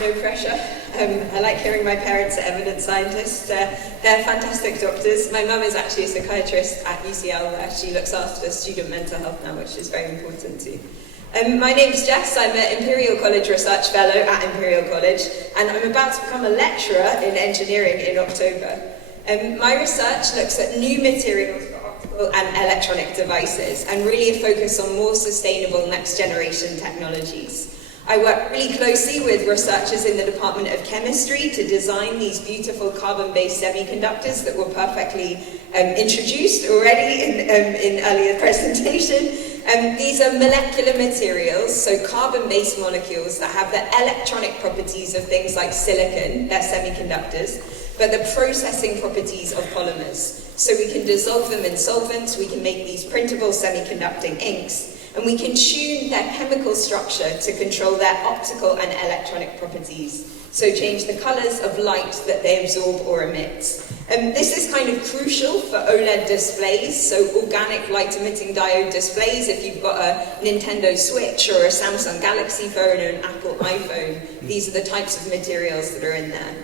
no pressure. I like hearing my parents are evidence scientists. They're fantastic doctors. My mum is actually a psychiatrist at UCL where she looks after student mental health now, which is very important too. My name's Jess. I'm an Imperial College Research Fellow at Imperial College, and I'm about to become a lecturer in engineering in October. My research looks at new materials for optical and electronic devices, and really a focus on more sustainable next-generation technologies. I work really closely with researchers in the Department of Chemistry to design these beautiful carbon-based semiconductors that were perfectly introduced already in earlier presentation. These are molecular materials, so carbon-based molecules that have the electronic properties of things like silicon, they're semiconductors, but the processing properties of polymers. So we can dissolve them in solvents, we can make these printable semiconducting inks, and we can tune their chemical structure to control their optical and electronic properties. So change the colors of light that they absorb or emit. This is kind of crucial for OLED displays, so organic light-emitting diode displays. If you've got a Nintendo Switch or a Samsung Galaxy phone or an Apple iPhone, these are the types of materials that are in there.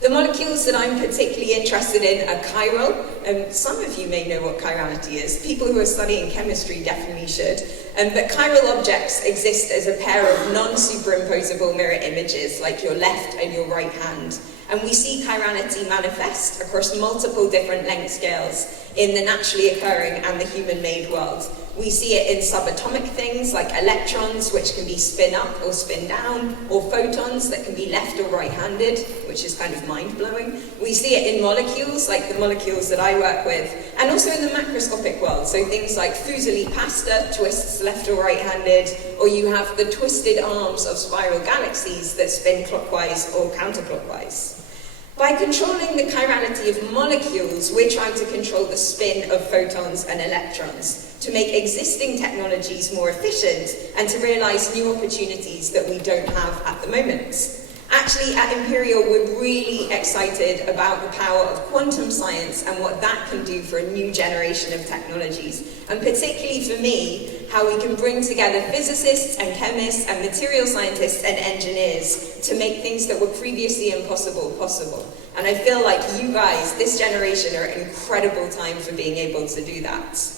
The molecules that I'm particularly interested in are chiral. Some of you may know what chirality is. People who are studying chemistry definitely should. But chiral objects exist as a pair of non-superimposable mirror images, like your left and your right hand. And we see chirality manifest across multiple different length scales in the naturally occurring and the human-made world. We see it in subatomic things like electrons, which can be spin up or spin down, or photons that can be left or right-handed, which is kind of mind-blowing. We see it in molecules, like the molecules that I work with, and also in the macroscopic world, so things like fusilli pasta, twists left or right-handed, or you have the twisted arms of spiral galaxies that spin clockwise or counterclockwise. By controlling the chirality of molecules, we're trying to control the spin of photons and electrons to make existing technologies more efficient and to realize new opportunities that we don't have at the moment. Actually, at Imperial, we're really excited about the power of quantum science and what that can do for a new generation of technologies. And particularly for me, how we can bring together physicists and chemists and material scientists and engineers to make things that were previously impossible possible. And I feel like you guys, this generation, are an incredible time for being able to do that.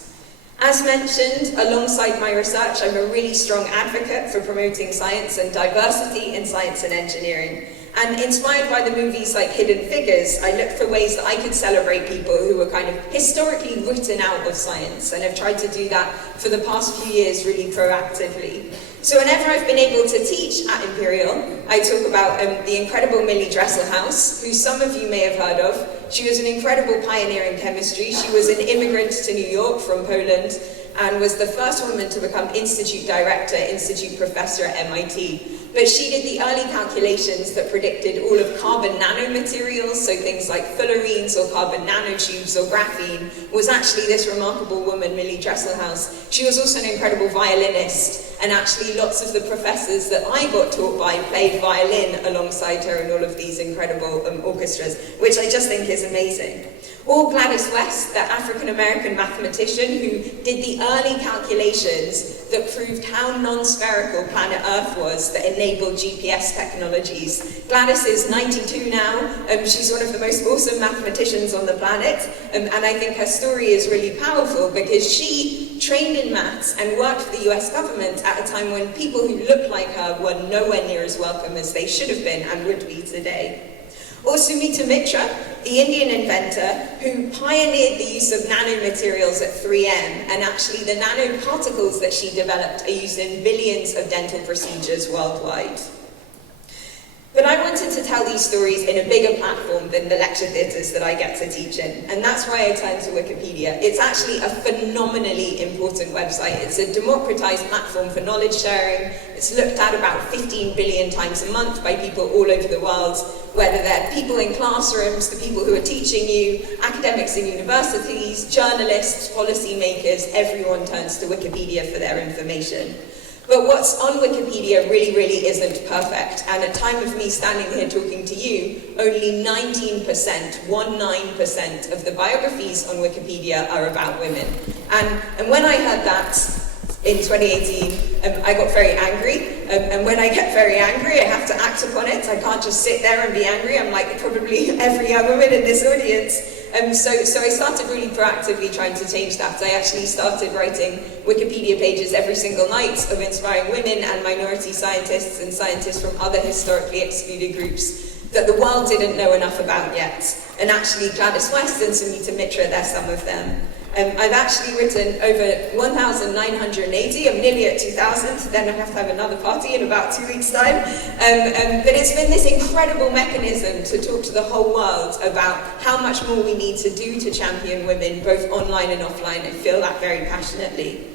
As mentioned, alongside my research, I'm a really strong advocate for promoting science and diversity in science and engineering. And inspired by the movies like Hidden Figures, I looked for ways that I could celebrate people who were kind of historically written out of science, and have tried to do that for the past few years really proactively. So whenever I've been able to teach at Imperial, I talk about the incredible Millie Dresselhaus, who some of you may have heard of. She was an incredible pioneer in chemistry. She was an immigrant to New York from Poland and was the first woman to become institute director, institute professor at MIT. But she did the early calculations that predicted all of carbon nanomaterials, so things like fullerenes or carbon nanotubes or graphene, was actually this remarkable woman, Millie Dresselhaus. She was also an incredible violinist, and actually lots of the professors that I got taught by played violin alongside her in all of these incredible orchestras, which I just think is amazing. Or Gladys West, the African-American mathematician who did the early calculations that proved how non-spherical planet Earth was that enabled GPS technologies. Gladys is 92 now. She's one of the most awesome mathematicians on the planet. And I think her story is really powerful because she trained in maths and worked for the US government at a time when people who looked like her were nowhere near as welcome as they should have been and would be today. Or Sumita Mitra, the Indian inventor who pioneered the use of nanomaterials at 3M, and actually the nanoparticles that she developed are used in billions of dental procedures worldwide. But I wanted to tell these stories in a bigger platform than the lecture theatres that I get to teach in, and that's why I turned to Wikipedia. It's actually a phenomenally important website. It's a democratized platform for knowledge sharing. It's looked at about 15 billion times a month by people all over the world, whether they're people in classrooms, the people who are teaching you, academics in universities, journalists, policymakers, everyone turns to Wikipedia for their information. But what's on Wikipedia really, really isn't perfect. And at time of me standing here talking to you, only 19% of the biographies on Wikipedia are about women. And when I heard that, in 2018, I got very angry, and when I get very angry, I have to act upon it. I can't just sit there and be angry. I'm like probably every young woman in this audience. So I started really proactively trying to change that. I actually started writing Wikipedia pages every single night of inspiring women and minority scientists and scientists from other historically excluded groups that the world didn't know enough about yet. And actually Gladys West and Sumita Mitra, they're some of them. I've actually written over 1,980, I'm nearly at 2,000, then I have to have another party in about 2 weeks' time. But it's been this incredible mechanism to talk to the whole world about how much more we need to do to champion women, both online and offline, and feel that very passionately.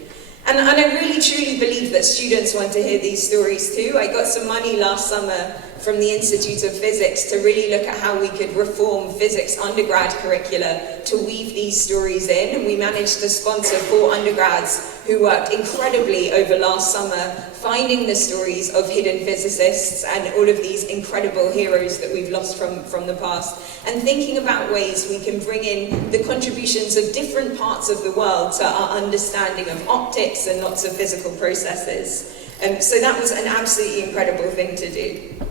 And I really truly believe that students want to hear these stories too. I got some money last summer from the Institute of Physics to really look at how we could reform physics undergrad curricula to weave these stories in, and we managed to sponsor 4 undergrads who worked incredibly over last summer finding the stories of hidden physicists and all of these incredible heroes that we've lost from the past, and thinking about ways we can bring in the contributions of different parts of the world to our understanding of optics and lots of physical processes. So that was an absolutely incredible thing to do.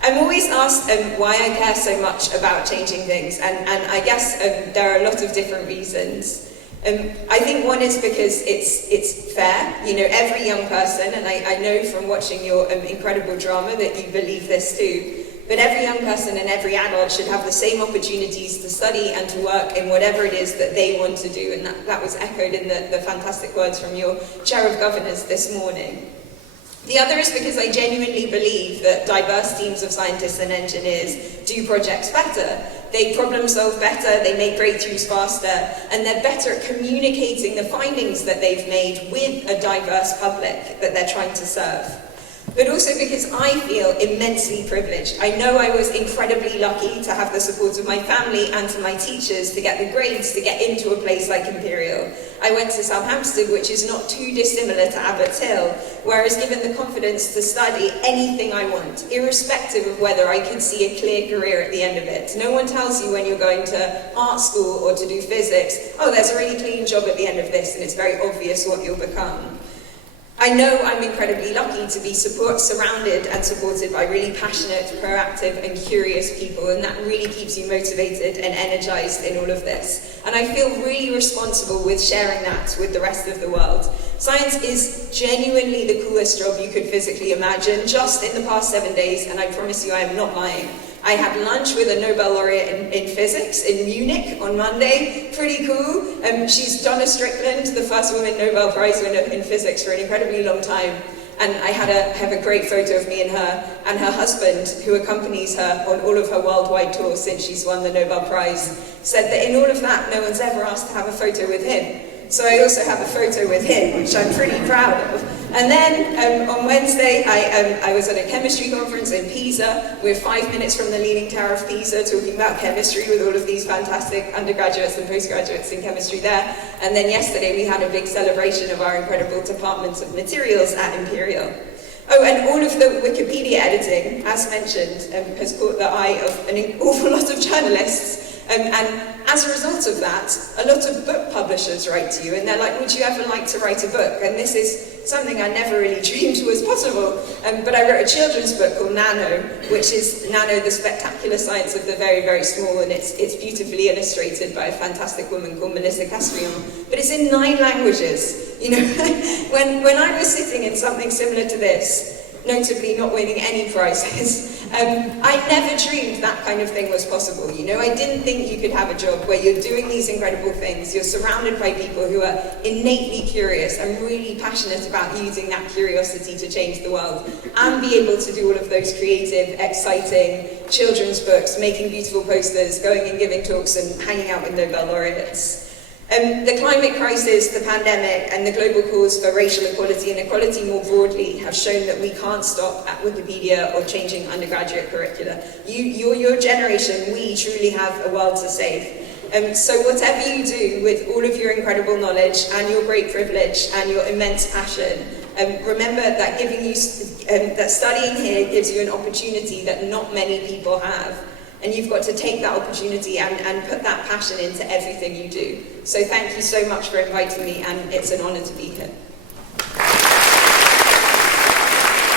I'm always asked why I care so much about changing things, and I guess there are a lot of different reasons. I think one is because it's fair. You know, every young person, and I know from watching your incredible drama that you believe this too, but every young person and every adult should have the same opportunities to study and to work in whatever it is that they want to do, and that was echoed in the fantastic words from your Chair of Governors this morning. The other is because I genuinely believe that diverse teams of scientists and engineers do projects better. They problem solve better, they make breakthroughs faster, and they're better at communicating the findings that they've made with a diverse public that they're trying to serve. But also because I feel immensely privileged. I know I was incredibly lucky to have the support of my family and to my teachers to get the grades to get into a place like Imperial. I went to Southampton, which is not too dissimilar to Abbot Hill, where I was given the confidence to study anything I want, irrespective of whether I could see a clear career at the end of it. No one tells you when you're going to art school or to do physics, oh, there's a really clean job at the end of this, and it's very obvious what you'll become. I know I'm incredibly lucky to be surrounded and supported by really passionate, proactive and curious people, and that really keeps you motivated and energized in all of this. And I feel really responsible with sharing that with the rest of the world. Science is genuinely the coolest job you could physically imagine. Just in the past 7 days, and I promise you I am not lying, I had lunch with a Nobel laureate in physics in Munich on Monday. Pretty cool. She's Donna Strickland, the first woman Nobel Prize winner in physics for an incredibly long time. And I have a great photo of me and her husband, who accompanies her on all of her worldwide tours since she's won the Nobel Prize, said that in all of that, no one's ever asked to have a photo with him. So I also have a photo with him, which I'm pretty proud of. And then on Wednesday, I was at a chemistry conference in Pisa. We're 5 minutes from the Leaning Tower of Pisa, talking about chemistry with all of these fantastic undergraduates and postgraduates in chemistry there. And then yesterday, we had a big celebration of our incredible Department of Materials at Imperial. Oh, and all of the Wikipedia editing, as mentioned, has caught the eye of an awful lot of journalists. And as a result of that, a lot of book publishers write to you, and they're like, would you ever like to write a book? And this is something I never really dreamed was possible. But I wrote a children's book called Nano, which is Nano, the Spectacular Science of the Very, Very Small, and it's beautifully illustrated by a fantastic woman called Melissa Castrillon. But it's in 9 languages. You know, when I was sitting in something similar to this, notably not winning any prizes, I never dreamed that kind of thing was possible. You know, I didn't think you could have a job where you're doing these incredible things, you're surrounded by people who are innately curious and really passionate about using that curiosity to change the world, and be able to do all of those creative, exciting children's books, making beautiful posters, going and giving talks and hanging out with Nobel laureates. The climate crisis, the pandemic, and the global cause for racial equality and equality more broadly have shown that we can't stop at Wikipedia or changing undergraduate curricula. Your generation, we truly have a world to save. So whatever you do with all of your incredible knowledge and your great privilege and your immense passion, remember that that studying here gives you an opportunity that not many people have. And you've got to take that opportunity and put that passion into everything you do. So thank you so much for inviting me, and it's an honor to be here.